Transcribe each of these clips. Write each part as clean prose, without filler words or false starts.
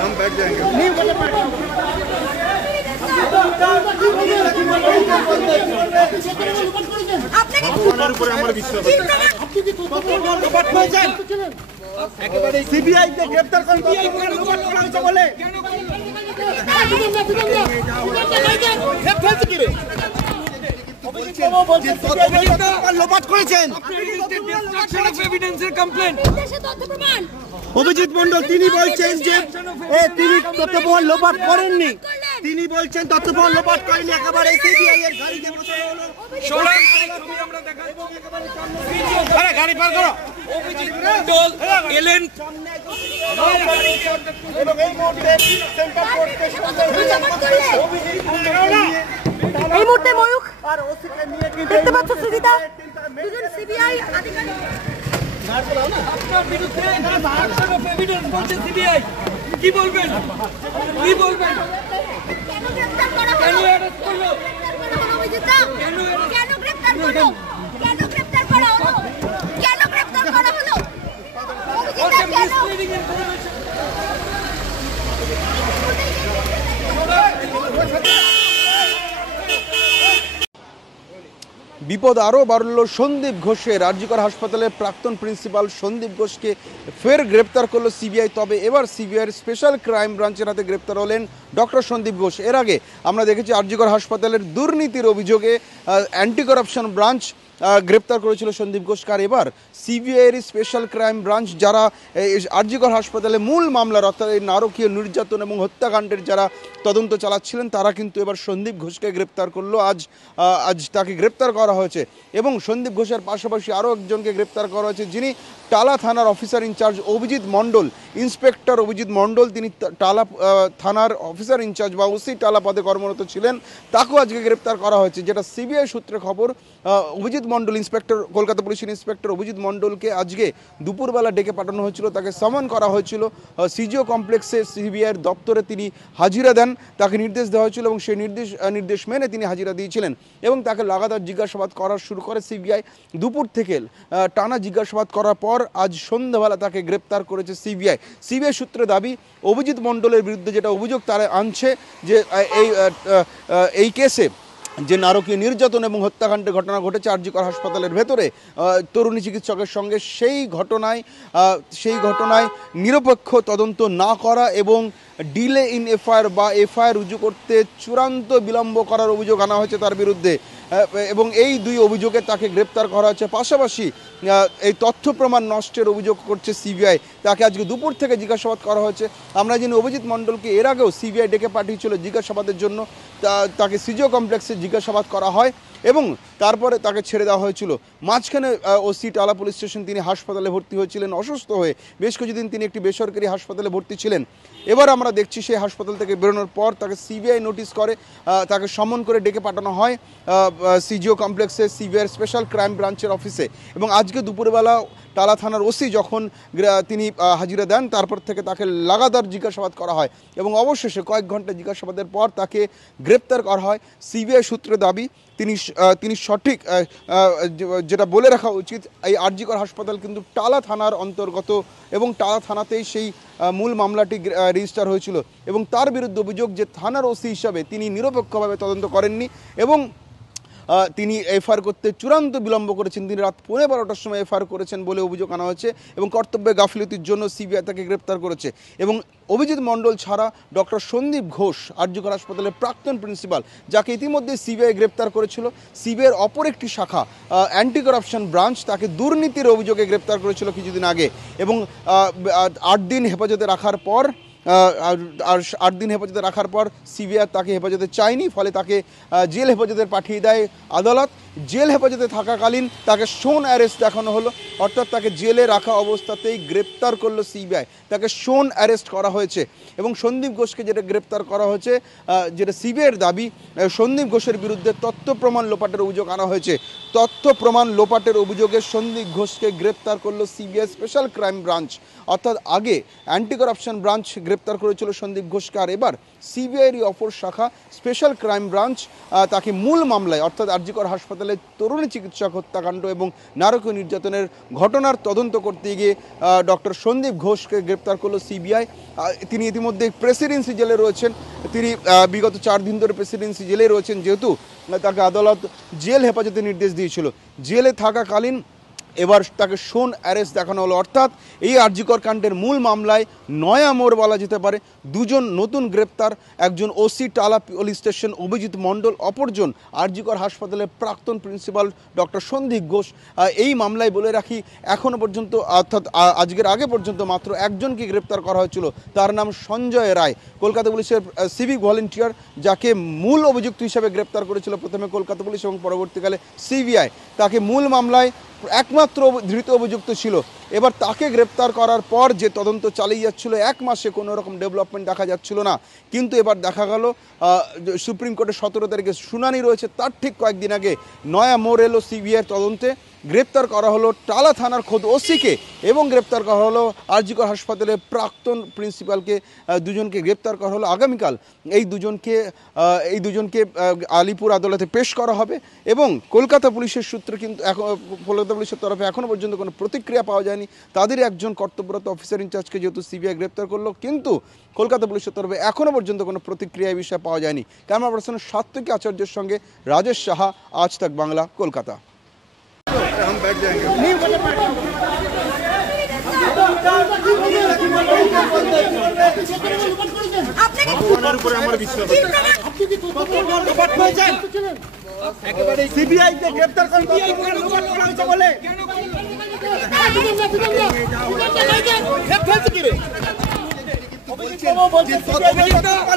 हम बैठ जाएंगे। সিবিআই কে গ্রেফতার করে বলে লোপাট করেছেন অভিজিৎ মন্ডল তিনি বলছেন যে তিনি তথ্যপ্রমাণ লোপাট করেননি, তিনি বলছেন তথ্যপ্রমাণ লোপাট করেননি, একেবারে সিবিআই এর গাড়িতে বসে গাড়ি পার করো। অভিজিৎ মন্ডল এলেন এই মুহূর্তে ময়ূখ দেখতে পাচ্ছ সুজিতা দুজন সিবিআই আধিকারিক আপনার বিরুদ্ধে এভিডেন্স বলছে সিবিআই, কি বলবেন কি বলবেন? কেন গ্রেফতার করা কেন হলো? অ্যারেস্ট করলো? কেন গ্রেফতার করলো? কেন গ্রেফতার করা হলো? কেন গ্রেফতার করা হলো? অভিজিৎ কেন? Misleading information. বিপদ আরও বাড়ল সন্দীপ ঘোষের। আরজিকর হাসপাতালের প্রাক্তন প্রিন্সিপাল সন্দীপ ঘোষকে ফের গ্রেপ্তার করলো সিবিআই। তবে এবার সিবিআইয়ের স্পেশাল ক্রাইম ব্রাঞ্চের হাতে গ্রেপ্তার হলেন ডক্টর সন্দীপ ঘোষ। এর আগে আমরা দেখেছি আরজিকর হাসপাতালের দুর্নীতির অভিযোগে অ্যান্টি করাপশন ব্রাঞ্চ গ্রেপ্তার করেছিল সন্দীপ ঘোষকে। আর এবার সিবিআইয়ের স্পেশাল ক্রাইম ব্রাঞ্চ যারা আরজিকর হাসপাতালে মূল মামলার অর্থাৎ এই নারকীয় নির্যাতন এবং হত্যাকাণ্ডের যারা তদন্ত চালাচ্ছিলেন তারা কিন্তু এবার সন্দীপ ঘোষকে গ্রেপ্তার করলো। আজ তাকে গ্রেপ্তার করা হয়েছে এবং সন্দীপ ঘোষের পাশাপাশি আরও একজনকে গ্রেপ্তার করা হয়েছে, যিনি টালা থানার অফিসার ইনচার্জ অভিজিৎ মণ্ডল, ইন্সপেক্টর অভিজিৎ মণ্ডল। তিনি টালা থানার অফিসার ইনচার্জ বা ওসি টালা পদে কর্মরত ছিলেন, তাকেও আজকে গ্রেপ্তার করা হয়েছে। যেটা সিবিআই সূত্রে খবর, অভিজিৎ মণ্ডল ইন্সপেক্টর, কলকাতা পুলিশের ইন্সপেক্টর অভিজিৎ মণ্ডলকে আজকে দুপুরবেলা ডেকে পাঠানো হয়েছিল, তাকে সামন করা হয়েছিল সিজিও কমপ্লেক্সে সিবিআইয়ের দপ্তরে তিনি হাজিরা দেন, তাকে নির্দেশ দেওয়া হয়েছিল এবং সেই নির্দেশ মেনে তিনি হাজিরা দিয়েছিলেন এবং তাকে লাগাতার জিজ্ঞাসাবাদ করা শুরু করে সিবিআই। দুপুর থেকে টানা জিজ্ঞাসাবাদ করার পর আজ সন্ধ্যাবেলা তাকে গ্রেপ্তার করেছে সিবিআই। সিবিআই সূত্রে দাবি অভিজিৎ মণ্ডলের বিরুদ্ধে যেটা অভিযোগ তারা আনছে যে এই কেসে যে নারকীয় নির্যাতন এবং হত্যাকাণ্ডের ঘটনা ঘটেছে আরজিকর হাসপাতালের ভেতরে তরুণী চিকিৎসকের সঙ্গে, সেই ঘটনায় নিরপেক্ষ তদন্ত না করা এবং ডিলে ইন এফআইআর বা এফআইআর রুজু করতে চূড়ান্ত বিলম্ব করার অভিযোগ আনা হয়েছে তার বিরুদ্ধে এবং এই দুই অভিযোগে তাকে গ্রেপ্তার করা হয়েছে। পাশাপাশি এই তথ্য প্রমাণ নষ্টের অভিযোগ করছে সিবিআই, তাকে আজকে দুপুর থেকে জিজ্ঞাসাবাদ করা হয়েছে। আমরা জানি অভিজিৎ মণ্ডলকে এর আগেও সিবিআই ডেকে পাঠিয়েছিল জিজ্ঞাসাবাদের জন্য, তাকে সিজিও কমপ্লেক্সে জিজ্ঞাসাবাদ করা হয় এবং তারপরে তাকে ছেড়ে দেওয়া হয়েছিল। মাঝখানে ওসি টালা পুলিশ স্টেশন তিনি হাসপাতালে ভর্তি হয়েছিলেন অসুস্থ হয়ে, বেশ কিছুদিন তিনি একটি বেসরকারি হাসপাতালে ভর্তি ছিলেন। এবার আমরা দেখছি সেই হাসপাতাল থেকে বেরোনোর পর তাকে সিবিআই নোটিশ করে, তাকে সমন করে ডেকে পাঠানো হয় সিজিও কমপ্লেক্সে সিবিআইয়ের স্পেশাল ক্রাইম ব্রাঞ্চের অফিসে এবং আজকে দুপুরবেলা টালা থানার ওসি যখন তিনি হাজিরা দেন তারপর থেকে তাকে লাগাতার জিজ্ঞাসাবাদ করা হয় এবং অবশেষে কয়েক ঘন্টা জিজ্ঞাসাবাদের পর তাকে গ্রেপ্তার করা হয়। সিবিআই সূত্রে দাবি তিনি সঠিক, যেটা বলে রাখা উচিত, এই আরজিকর হাসপাতাল কিন্তু টালা থানার অন্তর্গত এবং টালা থানাতেই সেই মূল মামলাটি রেজিস্টার হয়েছিল এবং তার বিরুদ্ধে অভিযোগ যে থানার ওসি হিসাবে তিনি নিরপেক্ষভাবে তদন্ত করেননি এবং তিনি এফআইআর করতে চূড়ান্ত বিলম্ব করেছেন। তিনি রাত 12:15টার সময় এফআইআর করেছেন বলে অভিযোগ আনা হয়েছে এবং কর্তব্যে গাফিলতির জন্য সিবিআই তাকে গ্রেপ্তার করেছে। এবং অভিজিৎ মণ্ডল ছাড়া ডক্টর সন্দীপ ঘোষ আরজিকর হাসপাতালের প্রাক্তন প্রিন্সিপাল, যাকে ইতিমধ্যে সিবিআই গ্রেপ্তার করেছিল, সিবিআইয়ের অপর একটি শাখা অ্যান্টি করাপশন ব্রাঞ্চ তাকে দুর্নীতির অভিযোগে গ্রেপ্তার করেছিল কিছুদিন আগে এবং 8 দিন হেফাজতে রাখার পর 8 দিন হেফাজতে রাখার পর সিবিআই তাকে হেফাজতে চায়নি, ফলে তাকে জেল হেফাজতে পাঠিয়ে দেয় আদালত। জেল হেফাজতে থাকাকালীন তাকে শোন অ্যারেস্ট দেখানো হলো, অর্থাৎ তাকে জেলে রাখা অবস্থাতেই গ্রেপ্তার করলো সিবিআই, তাকে শোন অ্যারেস্ট করা হয়েছে এবং সন্দীপ ঘোষকে যেটা গ্রেপ্তার করা হয়েছে, যেটা সিবিআইয়ের দাবি, সন্দীপ ঘোষের বিরুদ্ধে তথ্য প্রমাণ লোপাটের অভিযোগ আনা হয়েছে। তথ্য প্রমাণ লোপাটের অভিযোগে সন্দীপ ঘোষকে গ্রেপ্তার করলো সিবিআই স্পেশাল ক্রাইম ব্রাঞ্চ, অর্থাৎ আগে অ্যান্টি করাপশন ব্রাঞ্চ গ্রেপ্তার করেছিল সন্দীপ ঘোষকে, আর এবার সিবিআইয়েরই অপর শাখা স্পেশাল ক্রাইম ব্রাঞ্চ তাকে মূল মামলায় অর্থাৎ আরজিকর হাসপাতাল হাসপাতালে তরুণী চিকিৎসক হত্যাকাণ্ড এবং নারকীয় নির্যাতনের ঘটনার তদন্ত করতে গিয়ে ডক্টর সন্দীপ ঘোষকে গ্রেপ্তার করলো সিবিআই। তিনি ইতিমধ্যে প্রেসিডেন্সি জেলে রয়েছেন, তিনি বিগত 4 দিন ধরে প্রেসিডেন্সি জেলে রয়েছেন, যেহেতু তাকে আদালত জেল হেফাজতের নির্দেশ দিয়েছিল। জেলে থাকাকালীন এবার তাকে শোন অ্যারেস্ট দেখানো হলো, অর্থাৎ এই আরজিকর কাণ্ডের মূল মামলায় নয়া মোড় বলা যেতে পারে। দুজন নতুন গ্রেপ্তার, একজন ওসি টালা পুলিশ স্টেশন অভিজিৎ মণ্ডল, অপরজন আরজিকর হাসপাতালের প্রাক্তন প্রিন্সিপাল ডক্টর সন্দীপ ঘোষ। এই মামলায় বলে রাখি এখনও পর্যন্ত, অর্থাৎ আজকের আগে পর্যন্ত মাত্র একজনকে গ্রেপ্তার করা হয়েছিল, তার নাম সঞ্জয় রায়, কলকাতা পুলিশের সিভিক ভলেন্টিয়ার, যাকে মূল অভিযুক্ত হিসেবে গ্রেপ্তার করেছিল প্রথমে কলকাতা পুলিশ এবং পরবর্তীকালে সিবিআই। তাকে মূল মামলায় একমাত্র ধৃত অভিযুক্ত ছিল। এবার তাকে গ্রেপ্তার করার পর যে তদন্ত চালিয়ে যাচ্ছিল, 1 মাসে কোনো রকম ডেভেলপমেন্ট দেখা যাচ্ছিল না, কিন্তু এবার দেখা গেল সুপ্রিম কোর্টে 17 তারিখে শুনানি রয়েছে, তার ঠিক কয়েকদিন আগে নয়া মোড় এলো সিবিআইয়ের তদন্তে। গ্রেপ্তার করা হলো টালা থানার খোদ ওসিকে এবং গ্রেপ্তার করা হলো আরজিকর হাসপাতালের প্রাক্তন প্রিন্সিপালকে। দুজনকে গ্রেপ্তার করা হলো। আগামীকাল এই দুজনকে আলিপুর আদালতে পেশ করা হবে এবং কলকাতা পুলিশের সূত্রে কিন্তু কলকাতা পুলিশের তরফে এখনও পর্যন্ত কোনো প্রতিক্রিয়া পাওয়া যায়নি। তাদের একজন কর্তব্যরত অফিসার ইনচার্জকে যেহেতু সিবিআই গ্রেপ্তার করলো, কিন্তু কলকাতা পুলিশের তরফে এখনও পর্যন্ত কোনো প্রতিক্রিয়া এই বিষয়ে পাওয়া যায়নি। ক্যামেরা পার্সন সাত্বিক আচার্যের সঙ্গে রাজেশ সাহা, আজ তাক বাংলা, কলকাতা। हम बैठ जाएंगे। সিবিআই কে গ্রেপ্তার করা বলে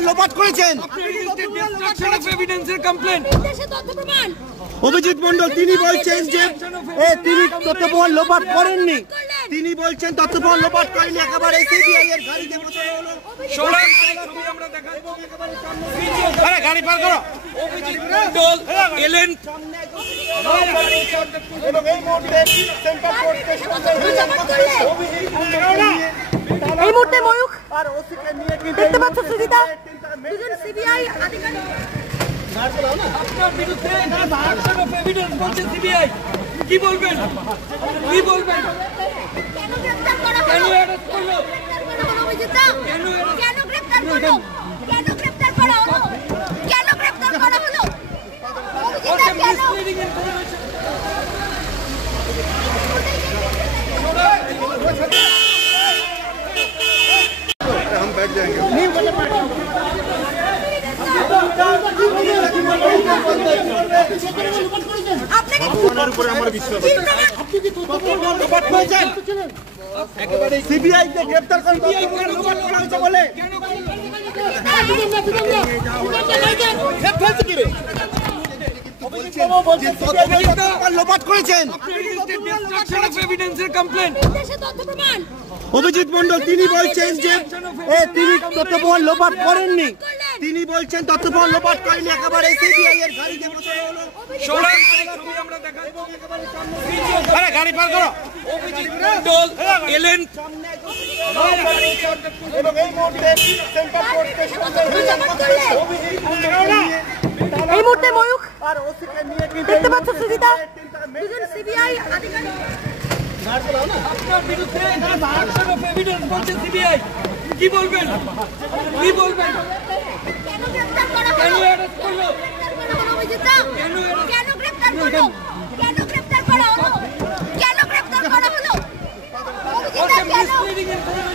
লোপাট করেছেন অভিজিৎ মণ্ডল। তিনি বলছেন যে তিনি তথ্যপ্রমাণ লোপাট করেননি, তিনি বলছেন তথ্যপ্রমাণ লোপাট করেননি, একেবারে সিবিআই এর গাড়িতে বসানো হলো। গাড়ি পার করো। অভিজিৎ মণ্ডল এলেন এই মুহূর্তে ময়ূখ দেখতে পাচ্ছ সুজিতা, দুজন সিবিআই আধিকারিক আপনার বিরুদ্ধে অ্যাকশন অফ এভিডেন্স বলছে সিবিআই। কি বলবেন? কি বলবেন? কেন গ্রেফতার করা কেন হলো? অ্যারেস্ট করলো? কেন গ্রেফতার করলো? কেন গ্রেফতার করা হলো? কেন গ্রেফতার করা হলো? What's the misleading information? हम बैठ जाएंगे। সিবিআই কে গ্রেপ্তার করা বলে লোপাট করেছেন অভিজিৎ মণ্ডল। তিনি বলছেন যে তিনি তথ্যপ্রমাণ লোপাট করেননি, তিনি বলছেন তথ্যপ্রমাণ লোপাট করেননি, একেবারে সিবিআই এর গাড়িতে বসানো হলো। গাড়ি পার করো। অভিজিৎ মণ্ডল এলেন এই মুহূর্তে ময়ূখ দেখতে পাচ্ছ সুজিতা, দুজন সিবিআই আধিকারিক আপনার বিরুদ্ধে অ্যাকশন অফ এভিডেন্স বলছে সিবিআই। কি বলবেন? কি বলবেন? কেন গ্রেফতার করা কেন হলো? অ্যারেস্ট করলো? কেন গ্রেফতার করলো? কেন গ্রেফতার করা হলো? কেন গ্রেফতার করা হলো? What's the misleading information?